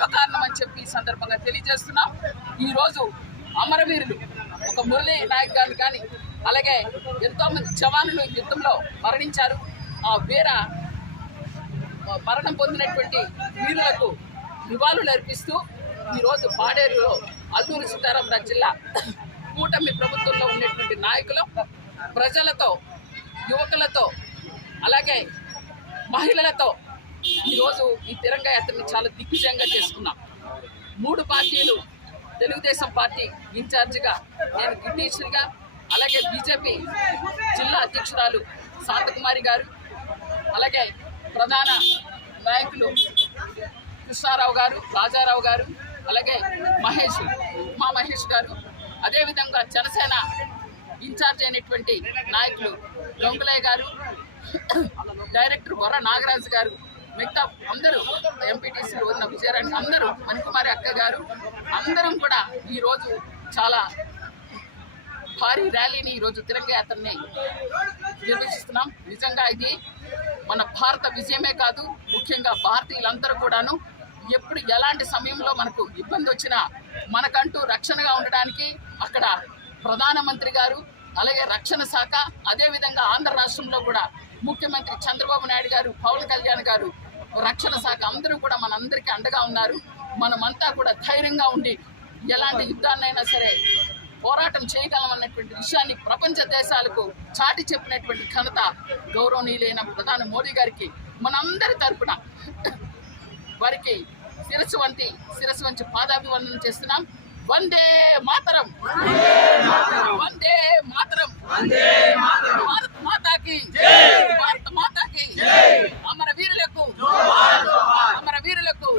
గర్వకారణం అని చెప్పి ఈ సందర్భంగా తెలియజేస్తున్నాం. ఈరోజు అమరవీరులు ఒక మురళీ నాయక్ గారు కానీ అలాగే ఎంతోమంది జవానులు యుద్ధంలో మరణించారు. ఆ వీర మరణం పొందినటువంటి వీరులకు నివాళులు అర్పిస్తూ ఈరోజు పాడేరులో అల్లూరి సీతారామరాజు జిల్లా కూటమి ప్రభుత్వంలో ఉన్నటువంటి నాయకులు ప్రజలతో యువకులతో అలాగే మహిళలతో ఈరోజు ఈ తిరంగా యాత్రని చాలా దిగ్విజయంగా చేసుకున్నాం. 3 పార్టీలు తెలుగుదేశం పార్టీ ఇన్ఛార్జిగా నేను గిడ్డీశ్వరిగా అలాగే బీజేపీ జిల్లా అధ్యక్షురాలు శాంతకుమారి గారు అలాగే ప్రధాన నాయకులు కృష్ణారావు గారు రాజారావు గారు అలాగే ఉమా మహేష్ గారు అదేవిధంగా జనసేన ఇన్ఛార్జ్ అయినటువంటి నాయకులు గంగులయ్య గారు డైరెక్టర్ బొర్ర నాగరాజు గారు మిగతా అందరూ ఎంపీటీసీలు ఉన్న విజయరాణి అందరూ మణికుమారి అక్క గారు అందరం కూడా ఈరోజు చాలా భారీ ర్యాలీని ఈరోజు తిరంగ యాత్రని నిర్వహిస్తున్నాం. నిజంగా ఇది మన భారత విజయమే కాదు, ముఖ్యంగా భారతీయులందరూ కూడాను ఎప్పుడు ఎలాంటి సమయంలో మనకు ఇబ్బంది వచ్చినా మనకంటూ రక్షణగా ఉండడానికి అక్కడ ప్రధానమంత్రి గారు అలాగే రక్షణ శాఖ అదేవిధంగా ఆంధ్ర రాష్ట్రంలో కూడా ముఖ్యమంత్రి చంద్రబాబు నాయుడు గారు పవన్ కళ్యాణ్ గారు రక్షణ శాఖ అందరూ కూడా మనందరికీ అండగా ఉన్నారు. మనమంతా కూడా ధైర్యంగా ఉండి ఎలాంటి యుద్ధాన్నైనా సరే పోరాటం చేయగలమన్నటువంటి విషయాన్ని ప్రపంచ దేశాలకు చాటి చెప్పినటువంటి ఘనత గౌరవనీయులైన ప్రధాని మోడీ గారికి మనందరి తరపున వారికి శిరస్సు వంచి పాదాభివందనం చేస్తున్నాం. వందే మాతరం, వందే మాతరం, భారత మాతాకి, భారత మాతాకి, అమర వీరులకు, అమర వీరులకు.